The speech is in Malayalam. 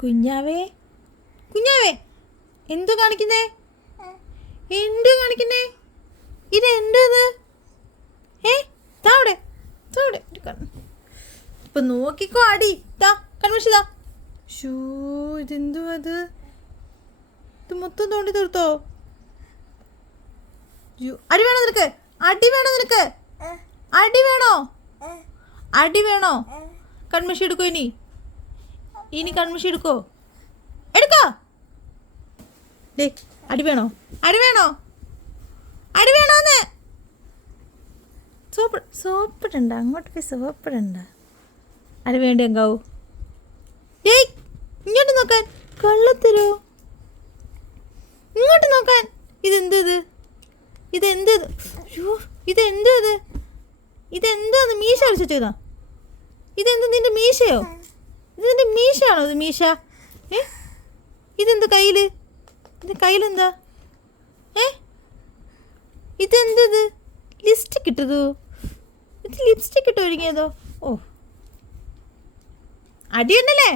കുഞ്ഞാവേ? കുഞ്ഞാവേ എന്തു കാണിക്കുന്നേ? എന്തു കാണിക്കുന്നേ? ഇത് എന്തത് ഏ താവിടെ താവിടെ ഇപ്പൊ നോക്കിക്കോ അടി താ കൺമിഷിതാ ഷൂ ഇതെന്തു അത്? ഇത് മൊത്തം തോണ്ടി തീർത്തോ? അടി വേണോ നിനക്ക്? അടി വേണോ നിനക്ക്? അടി വേണോ? അടി വേണോ? കൺമഷി എടുക്കോ ഇനി. ഇനി കൺമിഷി എടുക്കോ? എടുക്കോ? അടി വേണോ? അടി വേണോ? അടി വേണോന്ന്? സോപ്പ് സോപ്പിടണ്ട അങ്ങോട്ട് പോയി സോപ്പിടണ്ട. അടി വേണ്ടി എങ്കാവൂ ഡേയ് ഇങ്ങോട്ട് നോക്കാൻ. കള്ളത്തരോ? ഇങ്ങോട്ട് നോക്കാൻ. ഇതെന്ത് ഇത് ഇതെന്ത് ഇത്? ഇതെന്താന്ന് മീശ കളിച്ചിട്ട് ചെയ്താ ഇതെന്ത് നിന്റെ മീശയോ? ഇത് നിന്റെ മീശയാണോ ഇത് മീശ? ഏ? ഇതെന്ത് കയ്യിൽ? ഇത് കയ്യിലെന്താ? ഏ? ഇതെന്തത്? ലിപ്സ്റ്റിക് ഇട്ടതോ? ഇത് ലിപ്സ്റ്റിക് ഇട്ട് ഒഴുകിയതോ ഓ. അടിയുണ്ടല്ലേ